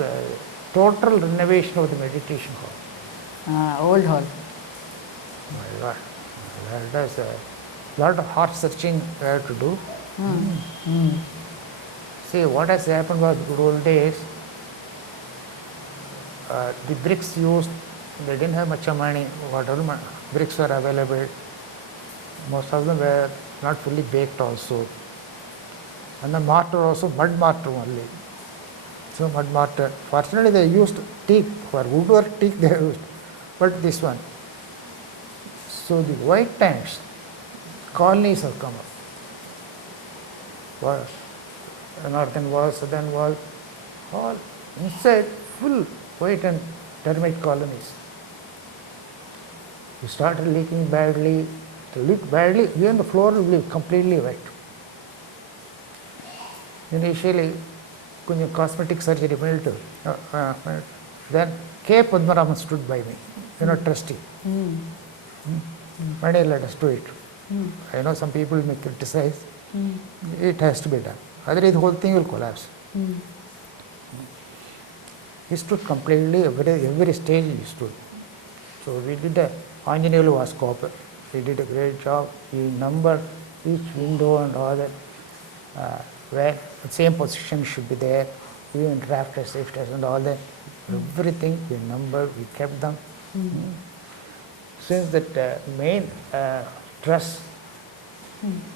total renovation of the meditation hall. Old hall. My God. That was a lot of heart searching we had to do. See, what has happened was good old days, the bricks used, they didn't have much money, whatever bricks were available, most of them were not fully baked also. And the mortar also, mud mortar only. So mud mortar. Fortunately they used teak, for woodwork teak they used, but this one. So the white tanks, colonies have come up. Was northern wall, southern wall, all inside full white and termite colonies. It started leaking badly, even the floor will be completely wet. Initially, cosmetic surgery, Then K. Padmaraman stood by me, trustee. Many let us do it. I know some people may criticize. It has to be done. Otherwise, the whole thing will collapse. He stood completely, every stage he stood. So we did Anjaneyulu was copper. He did a great job. He numbered each window and all that. Where the same position should be there, even rafters, safeties and all that. Everything we numbered, we kept them. Since that main truss,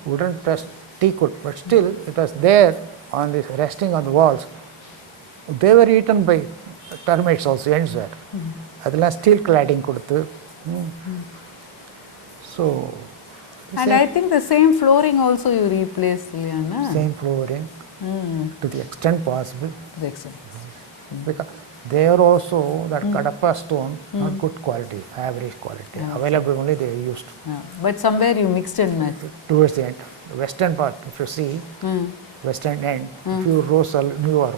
wooden truss, teakwood, but still it was there on this, resting on the walls. They were eaten by termites also, ends were. Adala steel cladding koduthu. So. And I think the same flooring also you replaced, Liana. Same flooring to the extent possible. The extent. Because there also that Kadapa stone, not good quality, average quality. Available only they used. But somewhere you mixed and matched it. Towards the end, the western part, if you see, western end, few rows are new or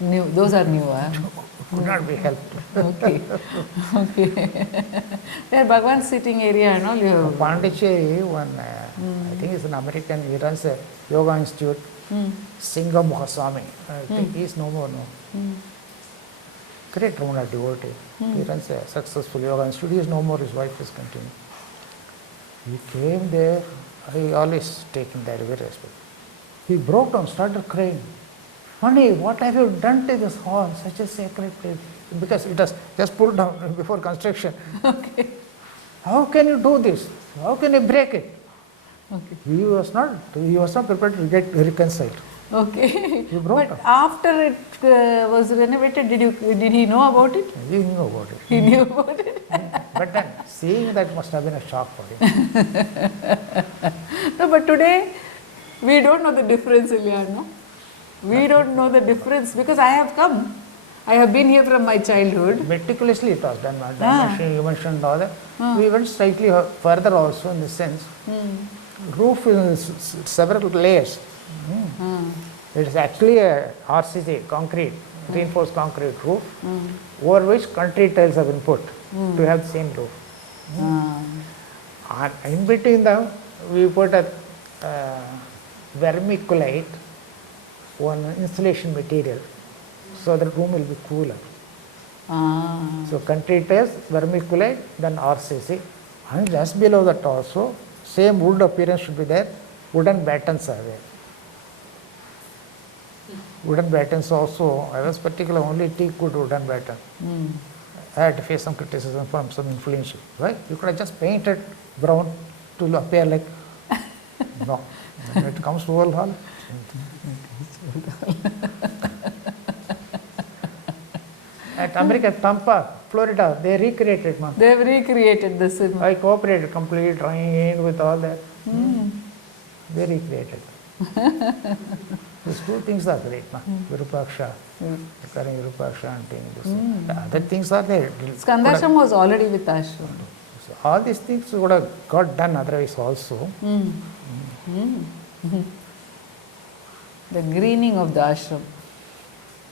new. Those are new, could not be helped. Okay. Okay. Where Bhagwan's sitting area and all you have. Pondicherry, one, I think it's an American, he runs a yoga institute, Singham Mukhaswamy. I think he's no more, no. Great Ramana devotee. He runs a successful yoga institute. He is no more, his wife is continuing. He came there, I always take him there very respect. He broke down, started crying. Honey, what have you done to this hall, such a sacred place? Because it was just pulled down before construction. Okay. How can you do this? How can you break it? Okay. He was not prepared to get reconciled. Okay. He broke But down. after it was renovated, did he know about it? He knew about it. He knew about it. But then seeing that must have been a shock for him. No, but today we don't know the difference, Ilyana. We don't know the difference because I have come. I have been here from my childhood. Meticulously it was done. You mentioned all that. We went slightly further also in the sense. Roof is several layers. It is actually a RCC, concrete, reinforced concrete roof, over which country tiles have been put to have the same roof. And in between them, we put a vermiculite, one insulation material, so the room will be cooler. So country tiles, vermiculite, then RCC, and just below that also, same wood appearance should be there, wooden battens are there. Wooden battens also, I was particular only teakwood wooden batten. I had to face some criticism from some influential. Right? You could have just painted brown to appear like, no. When it comes to old hall, at America, Tampa, Florida, they recreated. They have recreated the cinema. I cooperated completely, trying with all that. They recreated. These two things are great. Virupaksha, recurring Virupaksha and things. The other things are there. Skandashram was already with Ashram. So all these things would have got done otherwise also. The greening of the ashram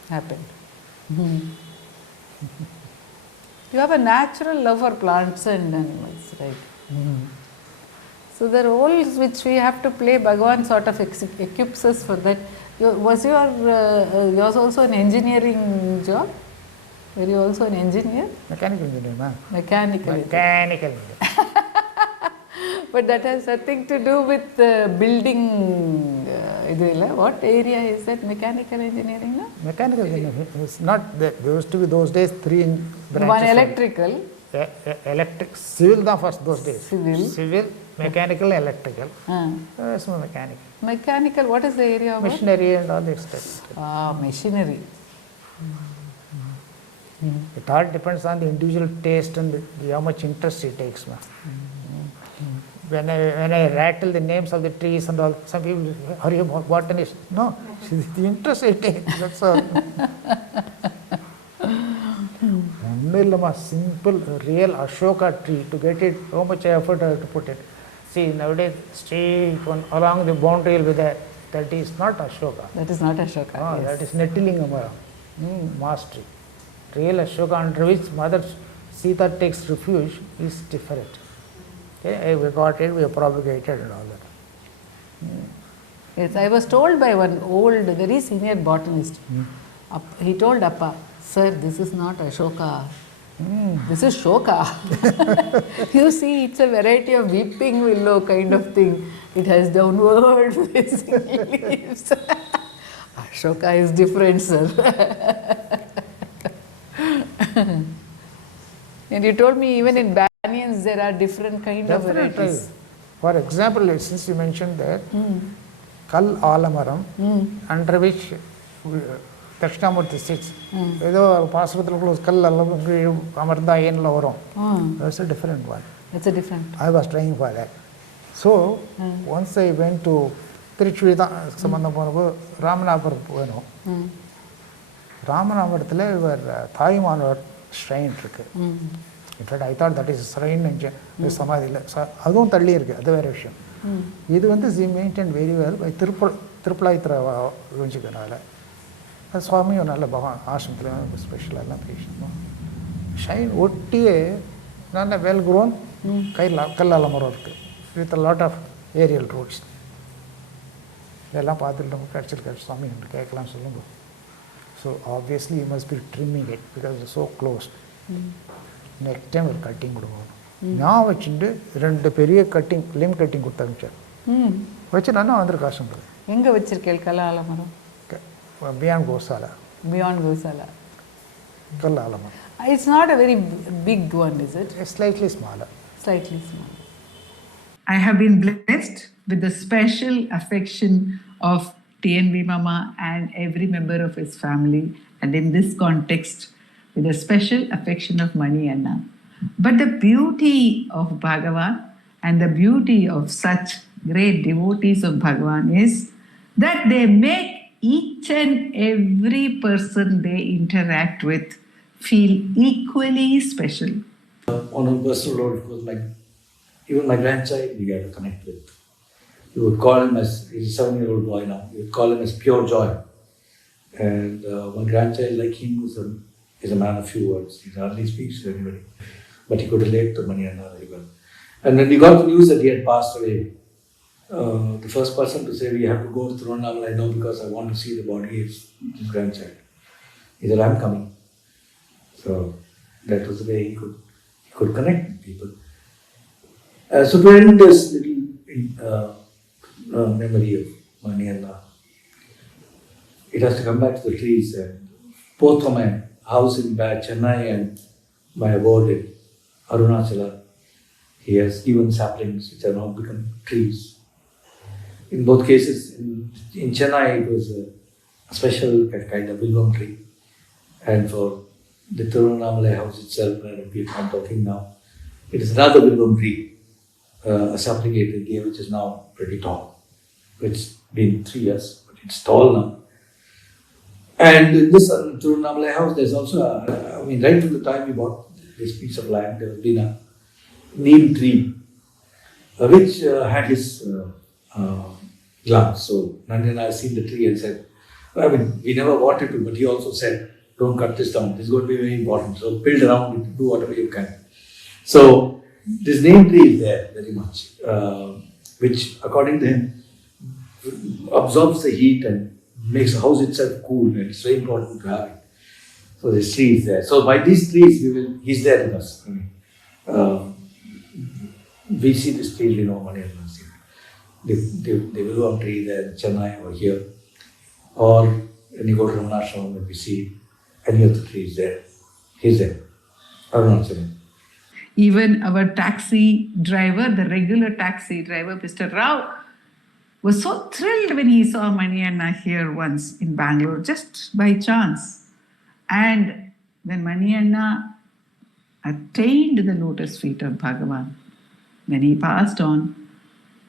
happened. You have a natural love for plants and animals, right? So the roles which we have to play, Bhagavan sort of equips us for that. Was yours also an engineering job? Were you also an engineer? Mechanical engineer, ma'am. Mechanical. Mechanical engineer. But that has nothing to do with building. What area is that? Mechanical engineering, no? Mechanical engineering is not there. There used to be those days 3 branches. One electrical. Electric, civil the first those days. Civil. Mechanical, electrical. Yes, mechanical. Mechanical, what is the area of Machinery and all this stuff. Machinery. It all depends on the individual taste and how much interest he takes. When I rattle the names of the trees and all, some people say, are you a botanist? No, the interest I take, that's all. A simple, real Ashoka tree, to get it, how much effort I have to put it. See, nowadays, straight one along the boundary will be there. That is not Ashoka. That is not Ashoka. That is Nettilingam, mass tree. real Ashoka under which Mother Sita takes refuge is different. Okay? We got it, we propagated and all that. Yes, I was told by one old, very senior botanist. He told Appa, "Sir, this is not Ashoka. This is Shoka." You see, it's a variety of weeping willow kind of thing. It has downward facing leaves. Ashoka is different, sir. And you told me even in banyans there are different kind of varieties. For example, since you mentioned that, Kal Alamaram, under which Dakshinamurti sits, either possible close Kal Alamaram, Amarda Yen Lavaram. That's a different one. It's a different. I was trying for that. So, once I went to Tiruchurida, Samandapur, Ramana, Ramana, where Thaiman shrine. In fact, I thought that is a shrine and Samadhi. So, that's the variation. This is maintained very well by Triplaitra Runchikana. Swami on Asham special shine Otia, none well grown, Kalalamor with a lot of aerial roots. So obviously you must be trimming it because it's so close. Next time we're cutting. Now we have cutting, limb cutting. Beyond Gosala. Beyond Gosala. It's not a very big one, is it? It's slightly smaller. Slightly smaller. I have been blessed with the special affection of TNB Mama and every member of his family, and in this context, with a special affection of Mani Anna. But the beauty of Bhagavan and the beauty of such great devotees of Bhagavan is that they make each and every person they interact with feel equally special. On a personal note, of course, even my grandchild, we got to connect with. You would call him as, he's a 7-year-old boy now, you would call him as pure joy. And one grandchild like him is a man of few words. He hardly speaks to anybody. But he could relate to Mani Anna very well. And when we got the news that he had passed away, the first person to say we have to go to Tirunelveli, I know because I want to see the body is his grandchild. He said, I'm coming. So that was the way he could connect with people. So to end this little memory of Mani Anna, it has to come back to the trees. And both from my house in Chennai and my abode in Arunachala, he has given saplings which are now become trees. In both cases, in Chennai, it was a special kind of willow tree. And for the Tirunelveli house itself, where I'm talking now, it is another willow tree, a sapling he gave, which is now pretty tall. It's been 3 years, but it's tall now. And in this Tirunelveli house, there's also, right from the time we bought this piece of land, there has been a neem tree, which had his glance. So Nandi and I have seen the tree and said, we never wanted to, but he also said, don't cut this down. This is going to be very important. So build around it, do whatever you can. So this neem tree is there very much, which according to him absorbs the heat and makes the house itself cool, and it's very important to have it. So this tree is there. So by these trees, he's there with us. We see this tree, Mani Anna. The willow tree there in Chennai or here, or when you go to Ramana, when we see any of the trees there, he's there. Arunachala. Even our taxi driver, the regular taxi driver, Mr. Rao, was so thrilled when he saw Mani Anna here once in Bangalore, just by chance. And when Mani Anna attained the lotus feet of Bhagavan, when he passed on,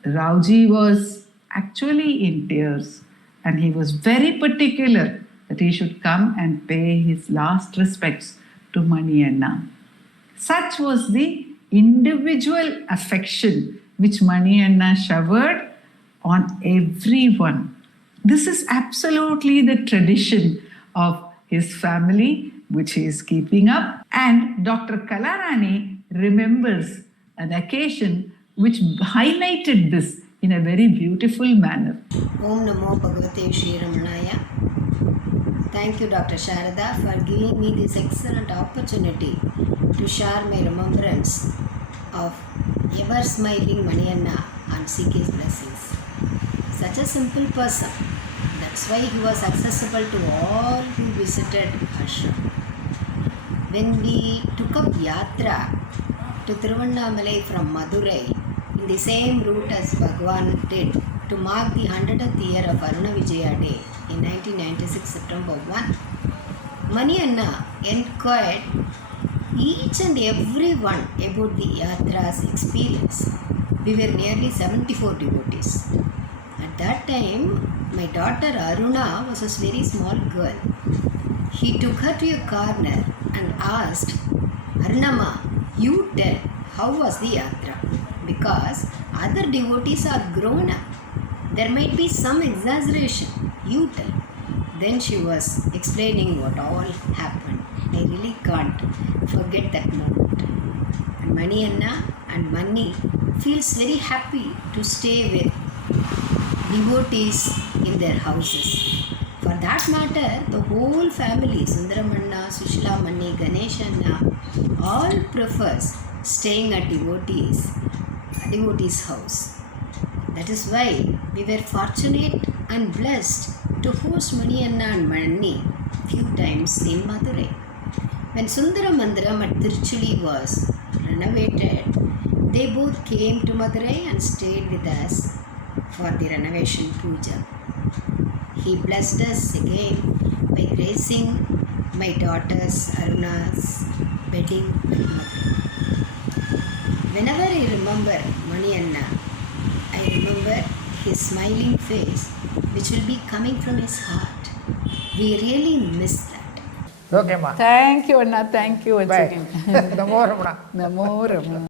Raoji was actually in tears, and he was very particular that he should come and pay his last respects to Mani Anna. Such was the individual affection which Mani Anna showered on everyone. This is absolutely the tradition of his family, which he is keeping up. And Dr. Kalarani remembers an occasion which highlighted this in a very beautiful manner. Om Namo Bhagavate Shri Ramanaya. Thank you, Dr. Sharada, for giving me this excellent opportunity to share my remembrance of ever smiling Manianna and seek his blessings. Such a simple person. That's why he was accessible to all who visited ashram. When we took up Yatra to Tiruvannamalai from Madurai in the same route as Bhagwan did to mark the 100th year of Aruna Vijaya Day in 1996 September 1, Manianna inquired each and every one about the Yatra's experience. We were nearly 74 devotees. At that time, my daughter Aruna was a very small girl. He took her to a corner and asked, Arunama, you tell, how was the Yatra? Because other devotees are grown up. There might be some exaggeration. You tell. Then she was explaining what all happened. I really can't forget that moment. And Manianna and Mani feels very happy to stay with devotees in their houses. For that matter, the whole family, Sundaramanna, Sushila Mani, Ganeshanna, all prefers staying at devotees' house. That is why we were fortunate and blessed to host Manianna and Mani few times in Madurai. When Sundara Mandiram at Tiruchuli was renovated, they both came to Madurai and stayed with us for the renovation puja. He blessed us again by gracing my daughter's Aruna's wedding with Madurai. Whenever I remember Manianna, I remember his smiling face, which will be coming from his heart. We really miss that. Okay, ma. Thank you, Anna. Thank you once Bye. again. Namo Ramana. Namo Ramana.